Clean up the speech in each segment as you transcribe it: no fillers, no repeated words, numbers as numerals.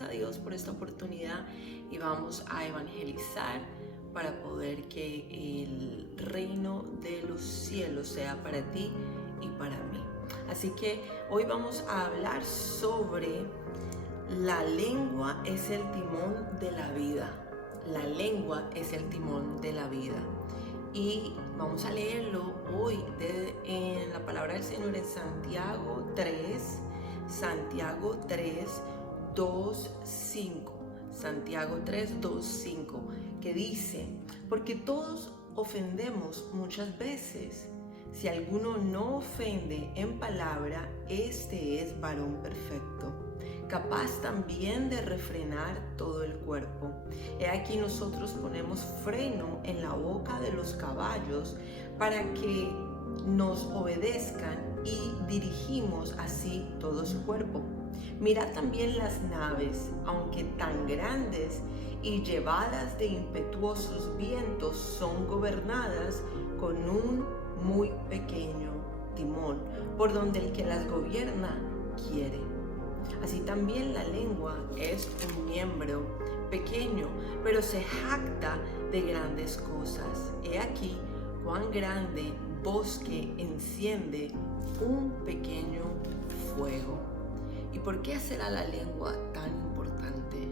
gracias a Dios por esta oportunidad y vamos a evangelizar para poder que el reino de los cielos sea para ti y para mí. Así que hoy vamos a hablar sobre la lengua es el timón de la vida. La lengua es el timón de la vida. Y vamos a leerlo hoy en la palabra del Señor en Santiago 3, 2, 5. Santiago 3, 2, 5, que dice: porque todos ofendemos muchas veces. Si alguno no ofende en palabra, este es varón perfecto, capaz también de refrenar todo el cuerpo. He aquí nosotros ponemos freno en la boca de los caballos para que nos obedezcan y dirigimos así todo su cuerpo. Mirad también las naves, aunque tan grandes y llevadas de impetuosos vientos, son gobernadas con un muy pequeño timón, por donde el que las gobierna quiere. Así también la lengua es un miembro pequeño, pero se jacta de grandes cosas. He aquí cuán grande bosque enciende un pequeño fuego. ¿Y por qué será la lengua tan importante?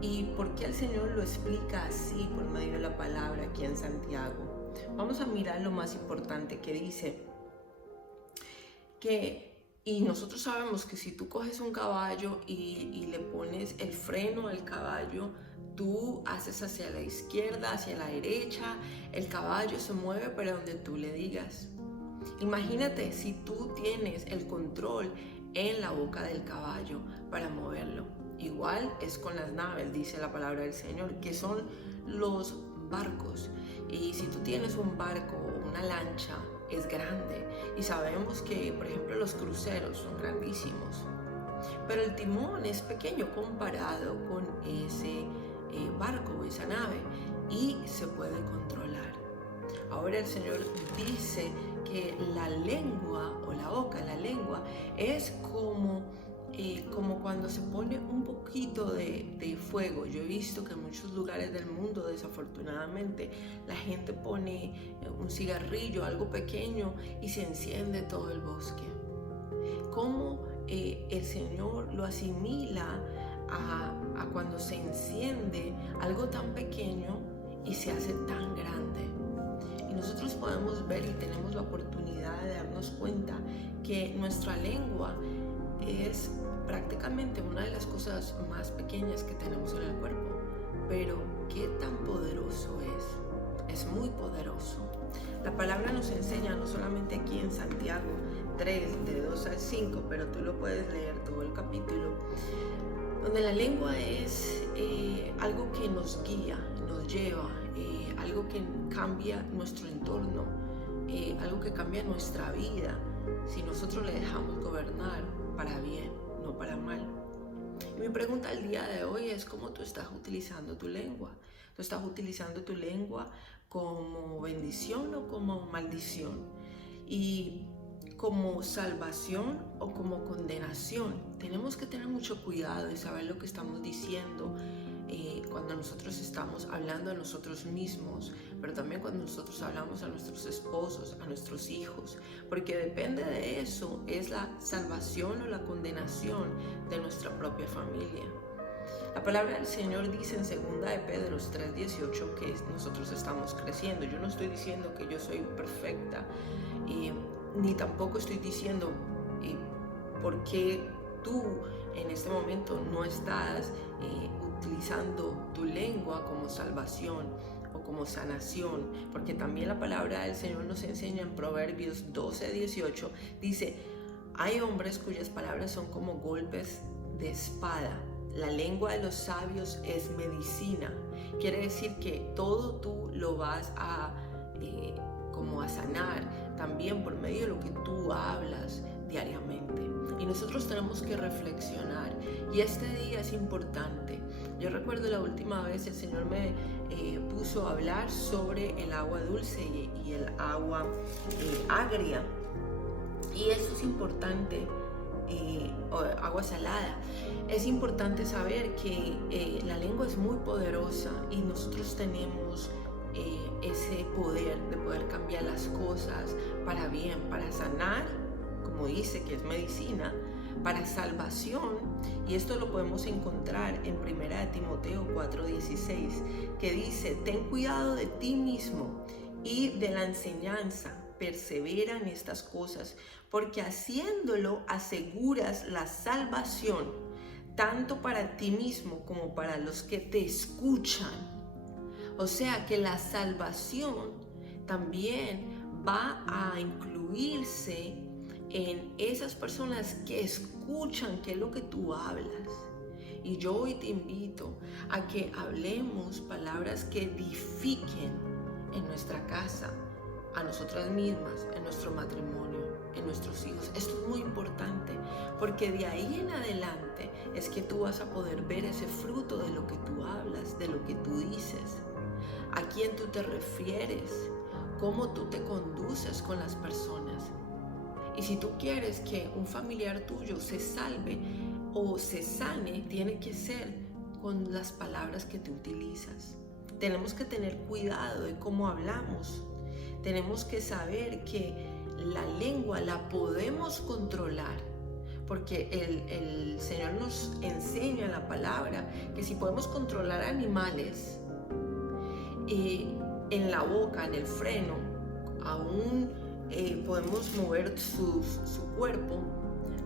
¿Y por qué el Señor lo explica así por medio de la palabra aquí en Santiago? Vamos a mirar lo más importante que dice. Y nosotros sabemos que si tú coges un caballo y le pones el freno al caballo, tú haces hacia la izquierda, hacia la derecha, el caballo se mueve para donde tú le digas. Imagínate si tú tienes el control en la boca del caballo para moverlo. Igual es con las naves, dice la palabra del Señor, que son los barcos. Y si tú tienes un barco o una lancha, es grande. Y sabemos que, por ejemplo, los cruceros son grandísimos. Pero el timón es pequeño comparado con ese barco o esa nave y se puede controlar. Ahora el Señor dice que la lengua o la boca, la lengua, es como cuando se pone un poquito de fuego. Yo he visto que en muchos lugares del mundo, desafortunadamente, la gente pone un cigarrillo, algo pequeño, y se enciende todo el bosque. Cómo el Señor lo asimila a cuando se enciende algo tan pequeño y se hace tan grande. Y nosotros podemos ver y tenemos la oportunidad de darnos cuenta que nuestra lengua es prácticamente una de las cosas más pequeñas que tenemos en el cuerpo, pero qué tan poderoso es muy poderoso. La palabra nos enseña, no solamente aquí en Santiago 3, de 2 al 5, pero tú lo puedes leer todo el capítulo, donde la lengua es algo que nos guía, nos lleva, algo que cambia nuestro entorno, algo que cambia nuestra vida, si nosotros le dejamos gobernar para bien, no para mal. Y mi pregunta al día de hoy es: ¿cómo tú estás utilizando tu lengua? ¿Tú estás utilizando tu lengua como bendición o como maldición? ¿Y como salvación o como condenación? Tenemos que tener mucho cuidado y saber lo que estamos diciendo cuando nosotros estamos hablando a nosotros mismos, pero también cuando nosotros hablamos a nuestros esposos, a nuestros hijos, porque depende de eso es la salvación o la condenación de nuestra propia familia. La palabra del Señor dice en 2 de Pedro 3:18 que nosotros estamos creciendo. Yo no estoy diciendo que yo soy perfecta, ni tampoco estoy diciendo por qué tú en este momento no estás utilizando tu lengua como salvación o como sanación, porque también la palabra del Señor nos enseña en Proverbios 12:18, dice: hay hombres cuyas palabras son como golpes de espada. La lengua de los sabios es medicina. Quiere decir que todo tú lo vas a sanar también por medio de lo que tú hablas diariamente. Y nosotros tenemos que reflexionar. Y este día es importante. Yo recuerdo la última vez el Señor me puso a hablar sobre el agua dulce y el agua agria. Y esto es importante o agua salada. Es importante saber que la lengua es muy poderosa y nosotros tenemos ese poder de poder cambiar las cosas para bien, para sanar, como dice que es medicina, para salvación, y esto lo podemos encontrar en 1 Timoteo 4:16, que dice: ten cuidado de ti mismo y de la enseñanza, persevera en estas cosas, porque haciéndolo aseguras la salvación, tanto para ti mismo como para los que te escuchan. O sea que la salvación también va a incluirse en esas personas que escuchan qué es lo que tú hablas. Y yo hoy te invito a que hablemos palabras que edifiquen en nuestra casa, a nosotras mismas, en nuestro matrimonio, en nuestros hijos. Esto es muy importante, porque de ahí en adelante es que tú vas a poder ver ese fruto de lo que tú hablas, de lo que tú dices, a quién tú te refieres, cómo tú te conduces con las personas. Y si tú quieres que un familiar tuyo se salve o se sane, tiene que ser con las palabras que tú utilizas. Tenemos que tener cuidado de cómo hablamos. Tenemos que saber que la lengua la podemos controlar, porque el Señor nos enseña en la palabra que si podemos controlar animales en la boca, en el freno, aún podemos mover su cuerpo,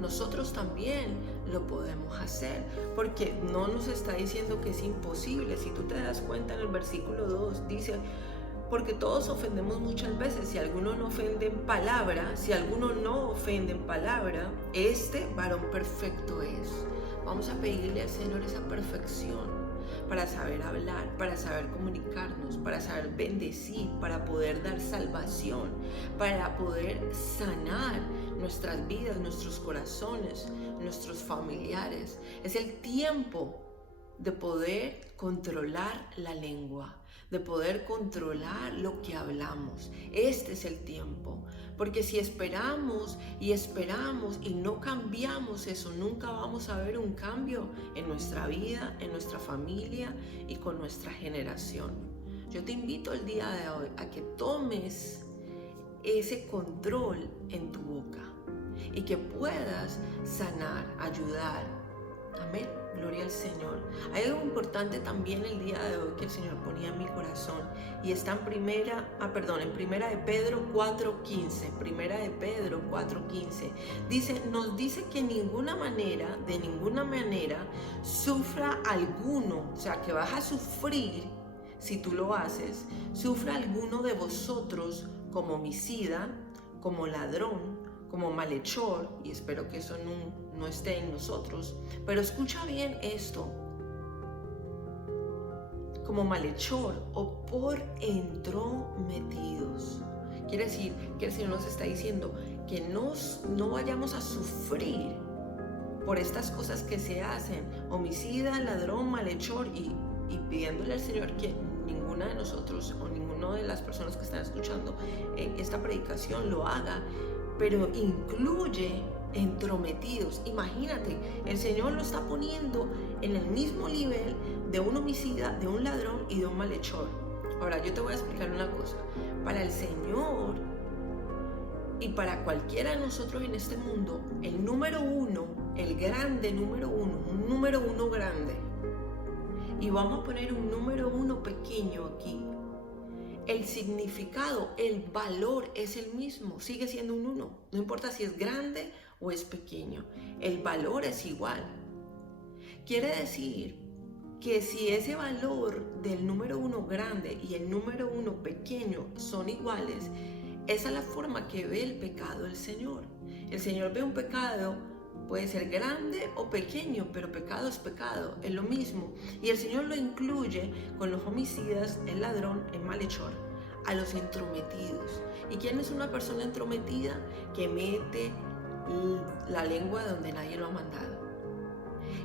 nosotros también lo podemos hacer, porque no nos está diciendo que es imposible. Si tú te das cuenta, en el versículo 2 dice: porque todos ofendemos muchas veces. Si alguno no ofende en palabra, este varón perfecto es. Vamos a pedirle al Señor esa perfección para saber hablar, para saber comunicarnos, para saber bendecir, para poder dar salvación, para poder sanar nuestras vidas, nuestros corazones, nuestros familiares. Es el tiempo de poder controlar la lengua, de poder controlar lo que hablamos. Este es el tiempo, porque si esperamos y no cambiamos eso, nunca vamos a ver un cambio en nuestra vida, en nuestra familia y con nuestra generación. Yo te invito el día de hoy a que tomes ese control en tu boca y que puedas sanar, ayudar. Amén. Gloria al Señor. Hay algo importante también el día de hoy que el Señor ponía en mi corazón, y está en primera de Pedro 4:15. Primera de Pedro 4:15. Nos dice que de ninguna manera sufra alguno, o sea, que vas a sufrir si tú lo haces, sufra alguno de vosotros como homicida, como ladrón, como malhechor, y espero que eso no esté en nosotros, pero escucha bien esto: como malhechor o por entrometidos. Quiere decir que el Señor nos está diciendo que no vayamos a sufrir por estas cosas que se hacen, homicida, ladrón, malhechor, y pidiéndole al Señor que ninguna de nosotros o ninguna de las personas que están escuchando esta predicación lo haga, pero incluye entrometidos. Imagínate, el Señor lo está poniendo en el mismo nivel de un homicida, de un ladrón y de un malhechor. Ahora, yo te voy a explicar una cosa. Para el Señor y para cualquiera de nosotros en este mundo, el número uno, el grande número uno, un número uno grande, y vamos a poner un número uno pequeño aquí, el significado, el valor es el mismo, sigue siendo un uno. No importa si es grande o es pequeño, el valor es igual. Quiere decir que si ese valor del número uno grande y el número uno pequeño son iguales, esa es la forma que ve el pecado el Señor. El Señor ve un pecado, puede ser grande o pequeño, pero pecado es pecado, es lo mismo. Y el Señor lo incluye con los homicidas, el ladrón, el malhechor, a los entrometidos. ¿Y quién es una persona entrometida? Que mete la lengua donde nadie lo ha mandado.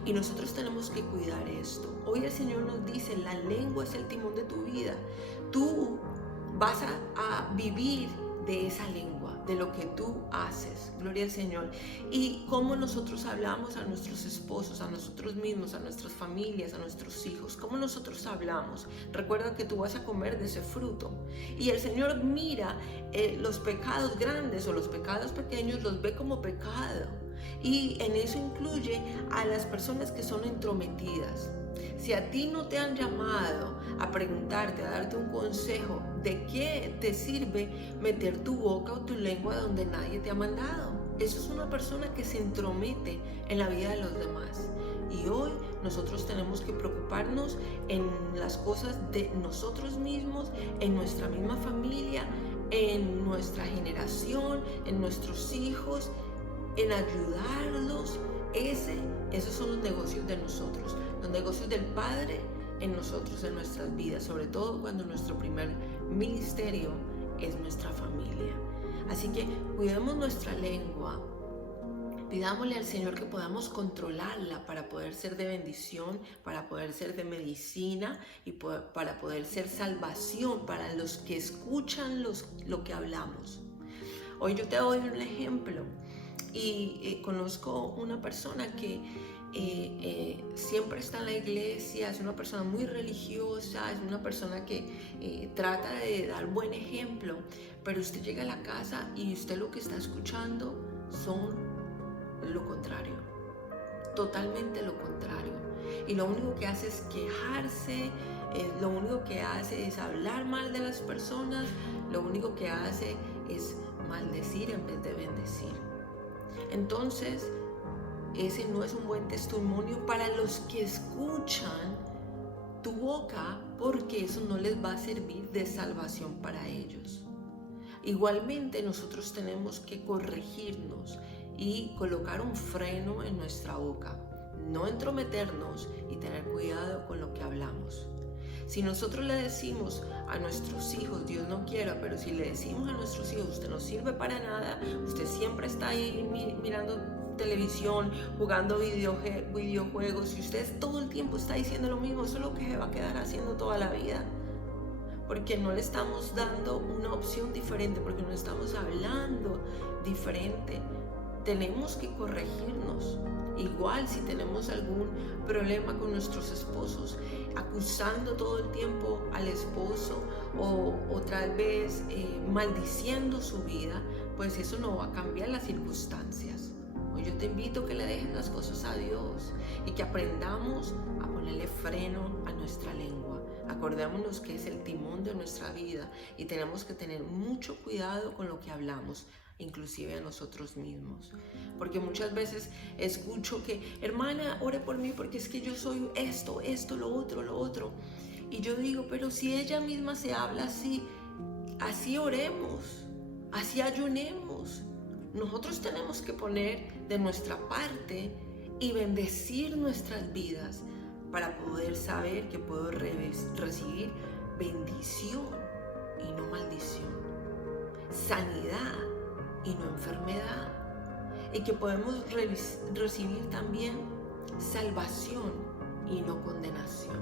Y nosotros tenemos que cuidar esto. Hoy el Señor nos dice: la lengua es el timón de tu vida. Tú vas a vivir de esa lengua, de lo que tú haces. Gloria al Señor. Y cómo nosotros hablamos a nuestros esposos, a nosotros mismos, a nuestras familias, a nuestros hijos. Cómo nosotros hablamos. Recuerda que tú vas a comer de ese fruto. Y el Señor mira los pecados grandes o los pecados pequeños, los ve como pecado. Y en eso incluye a las personas que son entrometidas. Si a ti no te han llamado a preguntarte, a darte un consejo, ¿de qué te sirve meter tu boca o tu lengua donde nadie te ha mandado? Eso es una persona que se entromete en la vida de los demás. Y hoy nosotros tenemos que preocuparnos en las cosas de nosotros mismos, en nuestra misma familia, en nuestra generación, en nuestros hijos, en ayudarlos. Esos son los negocios de nosotros, los negocios del Padre en nosotros, en nuestras vidas, sobre todo cuando nuestro primer ministerio es nuestra familia. Así que cuidemos nuestra lengua, pidámosle al Señor que podamos controlarla para poder ser de bendición, para poder ser de medicina y para poder ser salvación para los que escuchan lo que hablamos. Hoy yo te doy un ejemplo. Y conozco una persona que siempre está en la iglesia, es una persona muy religiosa, es una persona que trata de dar buen ejemplo, pero usted llega a la casa y usted lo que está escuchando son lo contrario, totalmente lo contrario. Y lo único que hace es quejarse, lo único que hace es hablar mal de las personas, lo único que hace es maldecir en vez de bendecir. Entonces, ese no es un buen testimonio para los que escuchan tu boca, porque eso no les va a servir de salvación para ellos. Igualmente, nosotros tenemos que corregirnos y colocar un freno en nuestra boca, no entrometernos y tener cuidado con lo que hablamos. Si nosotros le decimos a nuestros hijos, Dios no quiera, pero si le decimos a nuestros hijos, usted no sirve para nada, usted siempre está ahí mirando televisión, jugando videojuegos, y usted todo el tiempo está diciendo lo mismo, eso es lo que se va a quedar haciendo toda la vida. Porque no le estamos dando una opción diferente, porque no estamos hablando diferente. Tenemos que corregirnos. Igual si tenemos algún problema con nuestros esposos, acusando todo el tiempo al esposo o tal vez maldiciendo su vida, pues eso no va a cambiar las circunstancias. Hoy yo te invito a que le dejes las cosas a Dios y que aprendamos a ponerle freno a nuestra lengua. Acordémonos que es el timón de nuestra vida y tenemos que tener mucho cuidado con lo que hablamos, inclusive a nosotros mismos. Porque muchas veces escucho que, hermana, ore por mí porque es que yo soy esto, lo otro. Y yo digo, pero si ella misma se habla así, así oremos, así ayunemos. Nosotros tenemos que poner de nuestra parte y bendecir nuestras vidas para poder saber que puedo recibir bendición y no maldición, sanidad y no enfermedad, y que podemos recibir también salvación y no condenación.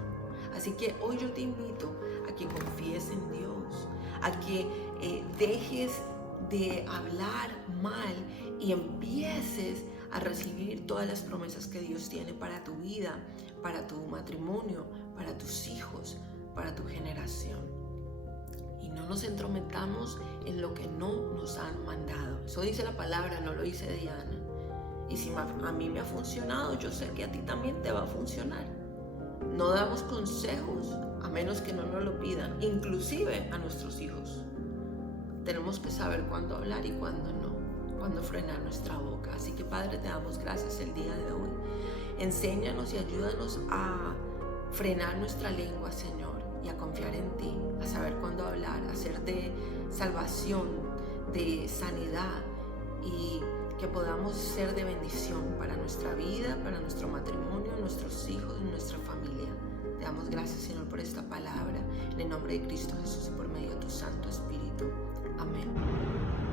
Así que hoy yo te invito a que confíes en Dios, a que dejes de hablar mal y empieces a recibir todas las promesas que Dios tiene para tu vida, para tu matrimonio, para tus hijos, para tu generación. Y no nos entrometamos en lo que no nos han mandado. Eso dice la palabra, no lo dice Diana. Y si a mí me ha funcionado, yo sé que a ti también te va a funcionar. No damos consejos a menos que no nos lo pidan, inclusive a nuestros hijos. Tenemos que saber cuándo hablar y cuándo no, cuándo frenar nuestra boca. Así que Padre, te damos gracias el día de hoy. Enséñanos y ayúdanos a frenar nuestra lengua, Señor, y a confiar en ti, a saber cuándo hablar, a ser de salvación, de sanidad, y que podamos ser de bendición para nuestra vida, para nuestro matrimonio, nuestros hijos y nuestra familia. Te damos gracias, Señor, por esta palabra. En el nombre de Cristo Jesús y por medio de tu Santo Espíritu. Amén.